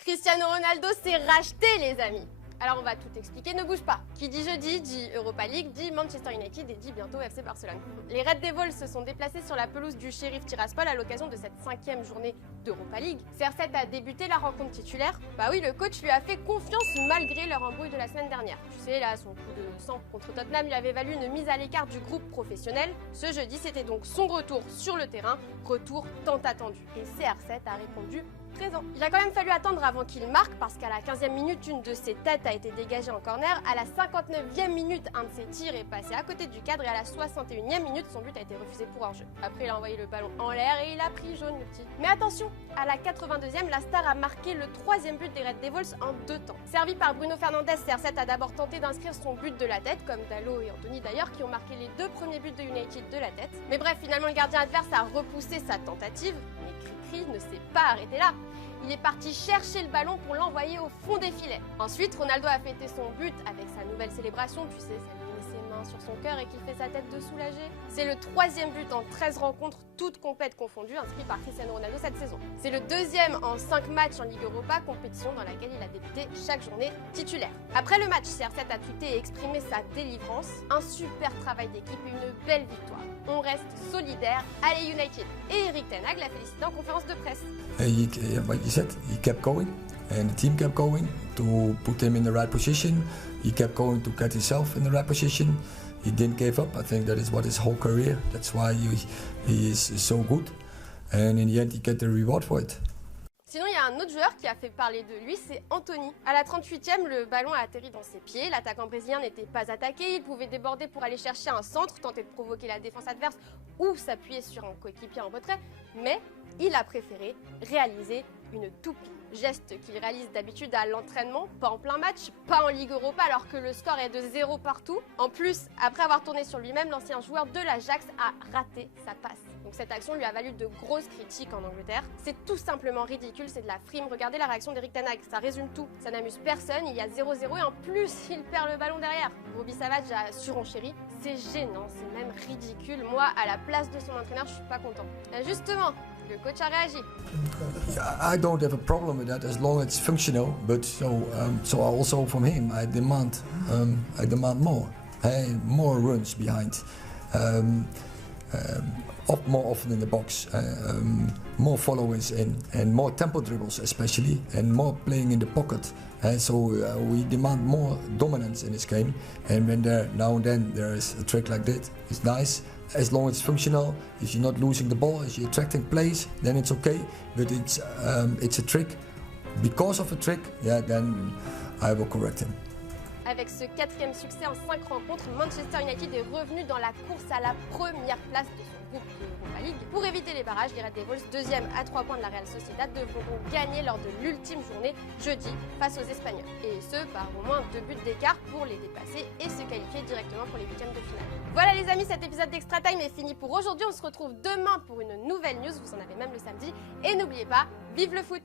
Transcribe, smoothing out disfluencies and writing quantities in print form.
Cristiano Ronaldo s'est racheté, les amis. Alors on va tout expliquer, ne bouge pas. Qui dit jeudi, dit Europa League, dit Manchester United et dit bientôt FC Barcelone. Les Red Devils se sont déplacés sur la pelouse du Sheriff Tiraspol à l'occasion de cette 5e journée d'Europa League. CR7 a débuté la rencontre titulaire. Bah oui, le coach lui a fait confiance malgré leur embrouille de la semaine dernière. Tu sais, là, son coup de sang contre Tottenham lui avait valu une mise à l'écart du groupe professionnel. Ce jeudi, c'était donc son retour sur le terrain, retour tant attendu. Et CR7 a répondu présent. Il a quand même fallu attendre avant qu'il marque parce qu'à la 15e minute, une de ses têtes a été dégagée en corner. À la 59e minute, un de ses tirs est passé à côté du cadre et à la 61e minute, son but a été refusé pour hors-jeu. Après, il a envoyé le ballon en l'air et il a pris jaune, le petit. Mais attention, à la 82e, la star a marqué le 3e but des Red Devils en 2 temps. Servi par Bruno Fernandes, CR7 a d'abord tenté d'inscrire son but de la tête, comme Dalot et Anthony d'ailleurs, qui ont marqué les 2 premiers buts de United de la tête. Mais bref, finalement, le gardien adverse a repoussé sa tentative, mais Cricri ne s'est pas arrêté là. Il est parti chercher le ballon pour l'envoyer au fond des filets. Ensuite, Ronaldo a fêté son but avec sa nouvelle célébration, tu sais, celle qui met ses mains sur son cœur et qui fait sa tête de soulagé. C'est le 3e but en 13 rencontres, toutes compètes confondues, inscrit par Cristiano Ronaldo cette saison. C'est le 2e en 5 matchs en Ligue Europa, compétition dans laquelle il a débuté chaque journée titulaire. Après le match, CR7 a tweeté et exprimé sa délivrance. Un super travail d'équipe et une belle victoire. On reste solidaire. Allez United. Et Erik ten Hag l'a félicité en conférence de presse. Like you said, he kept going, and the team kept going to put him in the right position. He kept going to get himself in the right position. He didn't give up. I think that is what his whole career. That's why he is so good, and in the end, he get the reward for it. Sinon, il y a un autre joueur qui a fait parler de lui, c'est Anthony. À la 38e, le ballon a atterri dans ses pieds. L'attaquant brésilien n'était pas attaqué. Il pouvait déborder pour aller chercher un centre, tenter de provoquer la défense adverse ou s'appuyer sur un coéquipier en retrait. Mais il a préféré réaliser une toupie. Geste qu'il réalise d'habitude à l'entraînement, pas en plein match, pas en Ligue Europa alors que le score est de 0 partout. En plus, après avoir tourné sur lui-même, l'ancien joueur de l'Ajax a raté sa passe. Donc cette action lui a valu de grosses critiques en Angleterre. C'est tout simplement ridicule, c'est de la frime. Regardez la réaction d'Erik ten Hag, ça résume tout. Ça n'amuse personne, il y a 0-0 et en plus il perd le ballon derrière. Bobby Savage a surenchéri, c'est gênant, c'est même ridicule. Moi, à la place de son entraîneur, je suis pas content. Justement, le coach a réagi. I don't have a problem with that as long as it's functional. But so also from him, I demand more, more runs behind, more often in the box, more followers in, and more tempo dribbles especially, and more playing in the pocket. So we demand more dominance in this game. And when now and then there is a trick like that, it's nice. As long as it's functional, if you're not losing the ball, if you're attracting plays, then it's okay. But it's a trick. Because of a trick, yeah, then I will correct him. Avec ce 4e succès en 5 rencontres, Manchester United est revenu dans la course à la première place de son groupe de Europa League. Pour éviter les barrages, les Red Devils, 2e à 3 points de la Real Sociedad, devront donc gagner lors de l'ultime journée, jeudi, face aux Espagnols. Et ce, par au moins 2 buts d'écart pour les dépasser et se qualifier directement pour les 8e de finale. Voilà les amis, cet épisode d'Extra Time est fini pour aujourd'hui. On se retrouve demain pour une nouvelle news, vous en avez même le samedi. Et n'oubliez pas, vive le foot!